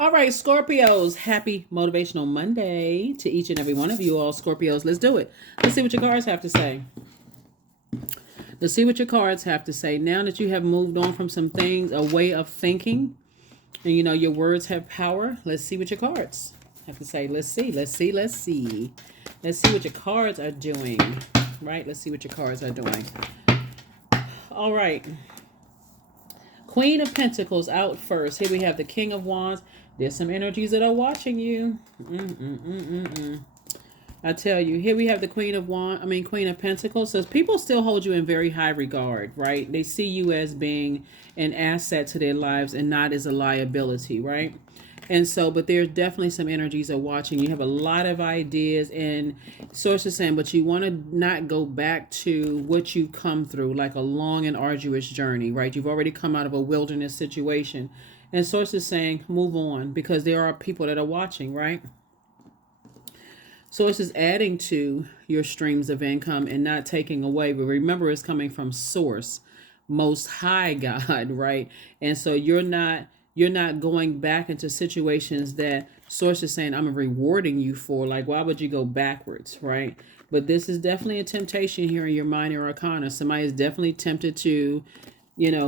All right, Scorpios, happy Motivational Monday to each and every one of you all Scorpios. Let's do it. Let's see what your cards have to say. Let's see what your cards have to say. Now that you have moved on from some things, a way of thinking, and you know your words have power, let's see what your cards have to say. Let's see. Let's see what your cards are doing. Right? Let's see what your cards are doing. All right. Queen of Pentacles out first. Here we have the King of Wands. There's some energies that are watching you. I tell you, here we have the Queen of Pentacles. So people still hold you in very high regard, right? They see you as being an asset to their lives and not as a liability, right? And so, but there's definitely some energies are watching. You have a lot of ideas and sources saying, but you want to not go back to what you've come through, like a long and arduous journey, right? You've already come out of a wilderness situation. And sources saying, move on, because there are people that are watching, right? Sources adding to your streams of income and not taking away. But remember, it's coming from source, most high God, right? And so you're not going back into situations that source is saying I'm rewarding you for. Like, why would you go backwards, right? But this is definitely a temptation here in your mind or arcana. Somebody is definitely tempted to,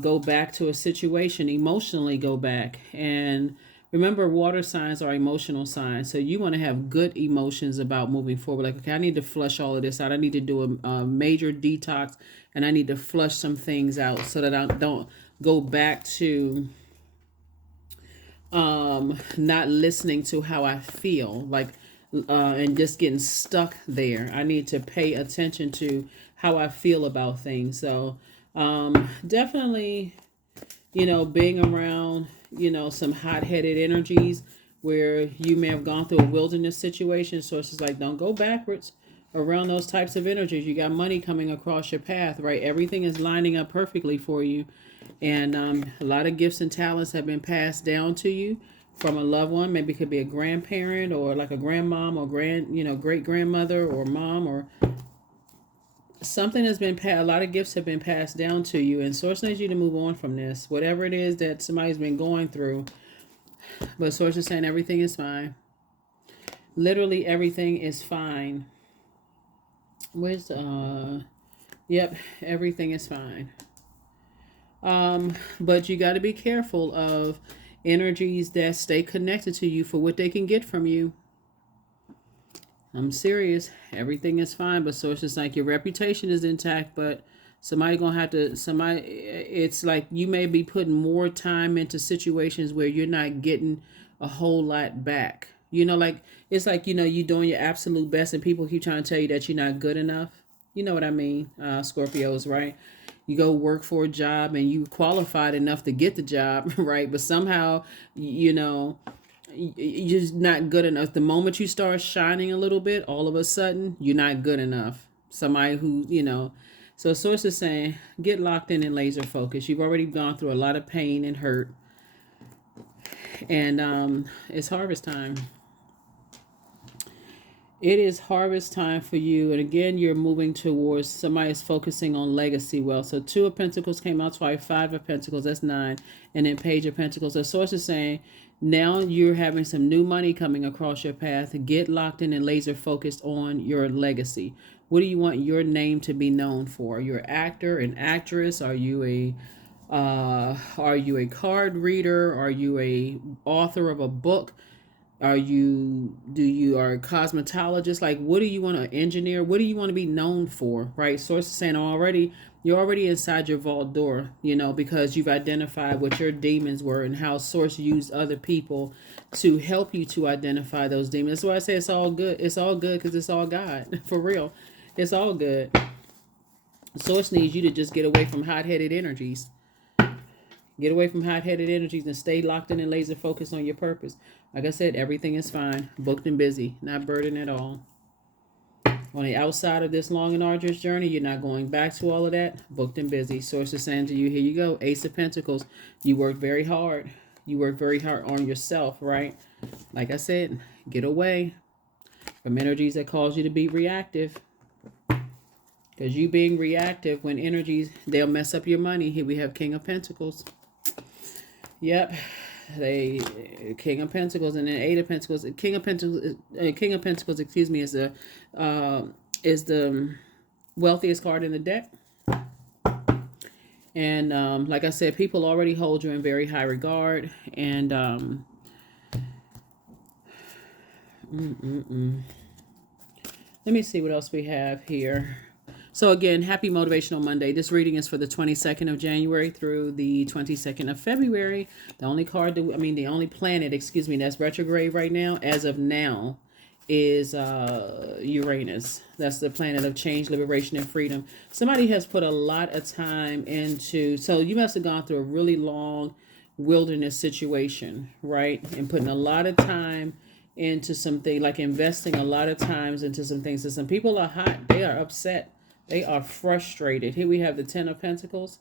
go back to a situation, emotionally go back. And remember, water signs are emotional signs. So you want to have good emotions about moving forward. Like, okay, I need to flush all of this out. I need to do a major detox, and I need to flush some things out so that I don't go back to not listening to how I feel, like and just getting stuck there. I need to pay attention to how I feel about things. So definitely, being around, some hot-headed energies where you may have gone through a wilderness situation. Sources like, don't go backwards around those types of energies. You got money coming across your path, right? Everything is lining up perfectly for you. And a lot of gifts and talents have been passed down to you from a loved one. Maybe it could be a grandparent or like a grandmom or great grandmother or mom, or something has been a lot of gifts have been passed down to you, and source needs you to move on from this, whatever it is that somebody's been going through. But source is saying everything is fine. Literally everything is fine. Where's yep, everything is fine. But you got to be careful of energies that stay connected to you for what they can get from you. I'm serious. Everything is fine, but sources like your reputation is intact, but it's like you may be putting more time into situations where you're not getting a whole lot back. Like, it's like, you doing your absolute best and people keep trying to tell you that you're not good enough. You know what I mean? Scorpios, right? You go work for a job and you qualified enough to get the job, right? But somehow, you're just not good enough. The moment you start shining a little bit, all of a sudden, you're not good enough. Somebody who, so source is saying, get locked in and laser focus. You've already gone through a lot of pain and hurt. And it's harvest time. It is harvest time for you. And again, you're moving towards, somebody's focusing on legacy wealth. So 2 of Pentacles came out twice, 5 of Pentacles, that's 9. And then Page of Pentacles. The source is saying, now you're having some new money coming across your path. Get locked in and laser focused on your legacy. What do you want your name to be known for? You're an actor, an actress? Are you a card reader? Are you a author of a book? Are a cosmetologist? Like, what do you want to engineer? What do you want to be known for? Right? Source is saying you're already inside your vault door, because you've identified what your demons were and how source used other people to help you to identify those demons. That's why I say it's all good. It's all good because it's all God. For real. It's all good. Source needs you to just get away from hot-headed energies. Get away from hot-headed energies and stay locked in and laser focused on your purpose. Like I said, everything is fine. Booked and busy. Not burdened at all. On the outside of this long and arduous journey, you're not going back to all of that. Booked and busy. Source is saying to you, here you go. Ace of Pentacles. You work very hard. You work very hard on yourself, right? Like I said, get away from energies that cause you to be reactive. Because you being reactive when energies, they'll mess up your money. Here we have King of Pentacles. Yep. They King of Pentacles and then Eight of Pentacles. King of Pentacles, excuse me, is the wealthiest card in the deck. And like I said, people already hold you in very high regard. And let me see what else we have here. So again, happy Motivational Monday. This reading is for the 22nd of January through the 22nd of February. The only the only planet, excuse me, that's retrograde right now, as of now, is Uranus. That's the planet of change, liberation, and freedom. Somebody has put a lot of time into, so you must have gone through a really long wilderness situation, right? And putting a lot of time into something, like investing a lot of times into some things. So some people are hot. They are upset. They are frustrated. Here we have the Ten of Pentacles.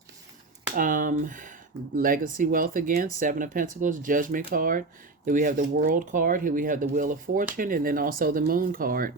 Legacy wealth again. Seven of Pentacles. Judgment card. Here we have the World card. Here we have the Wheel of Fortune. And then also the Moon card.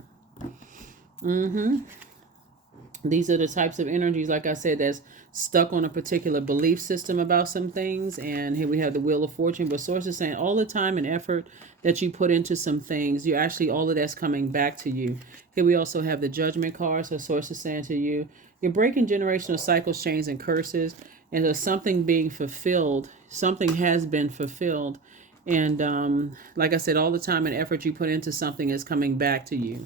These are the types of energies, like I said, that's stuck on a particular belief system about some things. And here we have the Wheel of Fortune. But Source is saying all the time and effort that you put into some things, all of that's coming back to you. Here we also have the Judgment card. So Source is saying to you, you're breaking generational cycles, chains, and curses. And there's something being fulfilled. Something has been fulfilled. And like I said, all the time and effort you put into something is coming back to you.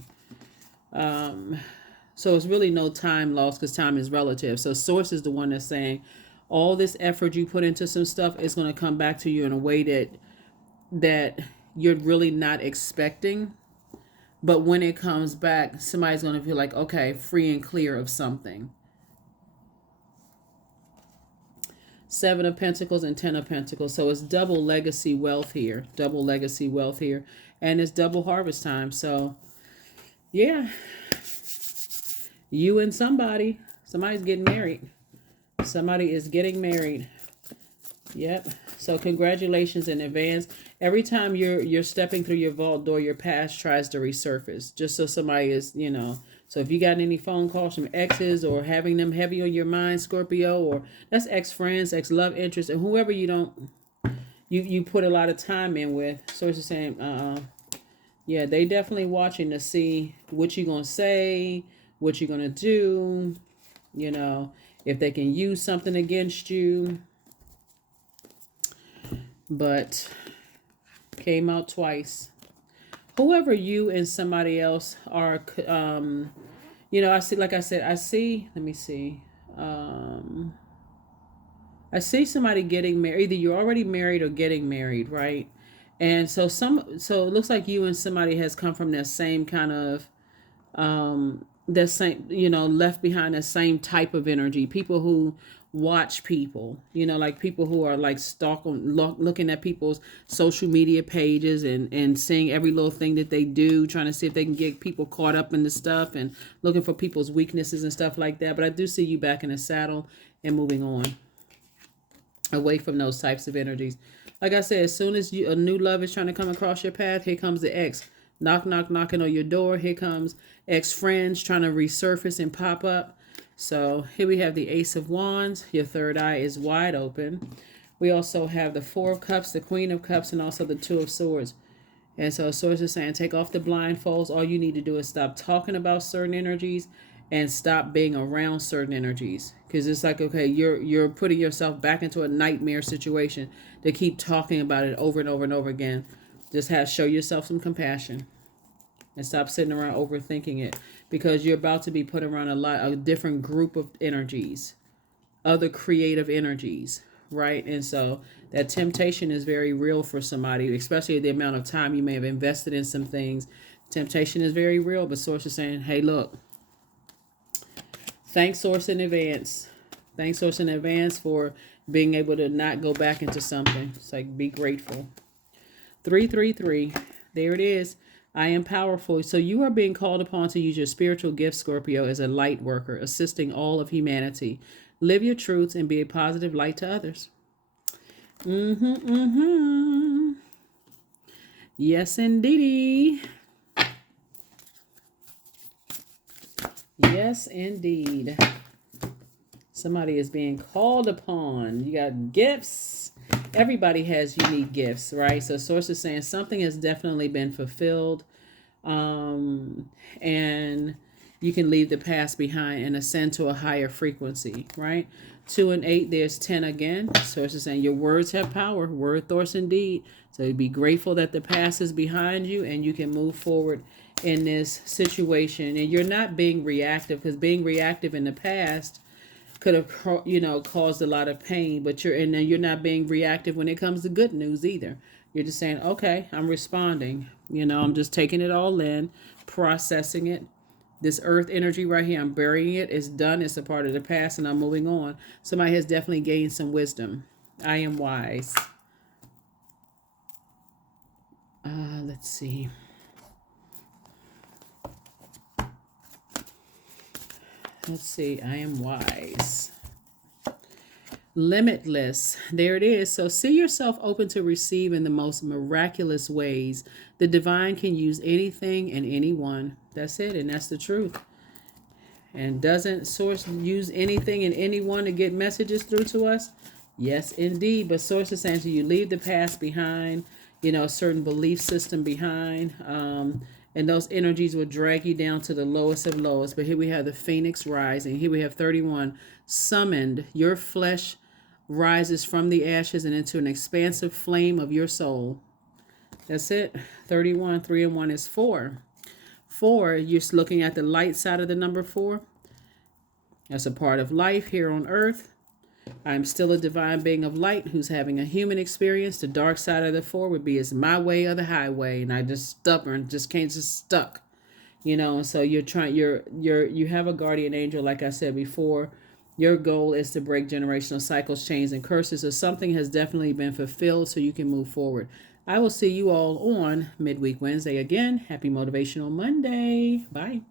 So it's really no time lost because time is relative. So Source is the one that's saying all this effort you put into some stuff is going to come back to you in a way that you're really not expecting. But when it comes back, somebody's going to feel like, okay, free and clear of something. Seven of Pentacles and Ten of Pentacles. So it's double legacy wealth here. Double legacy wealth here. And it's double harvest time. So, yeah. You and somebody's getting married. Somebody is getting married. Yep. So congratulations in advance. Every time you're stepping through your vault door, your past tries to resurface. Just so somebody is, So if you got any phone calls from exes or having them heavy on your mind, Scorpio, or that's ex-friends, ex-love interest, and whoever you put a lot of time in with. So it's the same. Yeah, they definitely watching to see what you're going to say, what you're going to do, if they can use something against you. But came out twice. Whoever you and somebody else are, I see, like I said, let me see. I see somebody getting married. Either you're already married or getting married, right? And so it looks like you and somebody has come from that same kind of, that same, left behind that same type of energy. People who watch people, like people who are like looking at people's social media pages and seeing every little thing that they do, trying to see if they can get people caught up in the stuff and looking for people's weaknesses and stuff like that. But I do see you back in the saddle and moving on away from those types of energies. Like I said, as soon as a new love is trying to come across your path, here comes the ex. Knocking on your door. Here comes ex-friends trying to resurface and pop up. So here we have the Ace of Wands. Your third eye is wide open. We also have the Four of Cups, the Queen of Cups, and also the Two of Swords. And so Swords is saying, take off the blindfolds. All you need to do is stop talking about certain energies and stop being around certain energies. Because it's like, okay, you're putting yourself back into a nightmare situation to keep talking about it over and over and over again. Just show yourself some compassion and stop sitting around overthinking it, because you're about to be put around a different group of energies, other creative energies, right? And so that temptation is very real for somebody, especially the amount of time you may have invested in some things. Temptation is very real, but Source is saying, hey, look, thanks Source in advance. Thanks Source in advance for being able to not go back into something. It's like, be grateful. 333. There it is. I am powerful. So you are being called upon to use your spiritual gift, Scorpio, as a light worker, assisting all of humanity. Live your truths and be a positive light to others. Yes, indeedy. Yes, indeed. Somebody is being called upon. You got gifts everybody has unique gifts, right? So source is saying something has definitely been fulfilled, and you can leave the past behind and ascend to a higher frequency, right? 2 and 8, there's 10 again. Source is saying your words have power, word, thoughts, and deed. So be grateful that the past is behind you and you can move forward in this situation. And you're not being reactive, because being reactive in the past could have, caused a lot of pain. But you're not being reactive when it comes to good news either. You're just saying, okay, I'm responding. I'm just taking it all in, processing it. This earth energy right here, I'm burying it. It's done. It's a part of the past, and I'm moving on. Somebody has definitely gained some wisdom. I am wise. Let's see. I am wise. Limitless. There it is. So see yourself open to receive in the most miraculous ways. The divine can use anything and anyone. That's it. And that's the truth. And doesn't source use anything and anyone to get messages through to us? Yes, indeed. But source is saying to you, leave the past behind, a certain belief system behind. And those energies will drag you down to the lowest of lowest. But here we have the phoenix rising. Here we have 31. Summoned. Your flesh rises from the ashes and into an expansive flame of your soul. That's it. 31. 3 and 1 is 4. 4, you're looking at the light side of the number 4. That's a part of life here on earth. I'm still a divine being of light who's having a human experience. The dark side of the 4 would be it's my way or the highway, and I just stubborn, just stuck. So you have a guardian angel, like I said before. Your goal is to break generational cycles, chains, and curses. So something has definitely been fulfilled so you can move forward. I will see you all on Midweek Wednesday again. Happy Motivational Monday. Bye.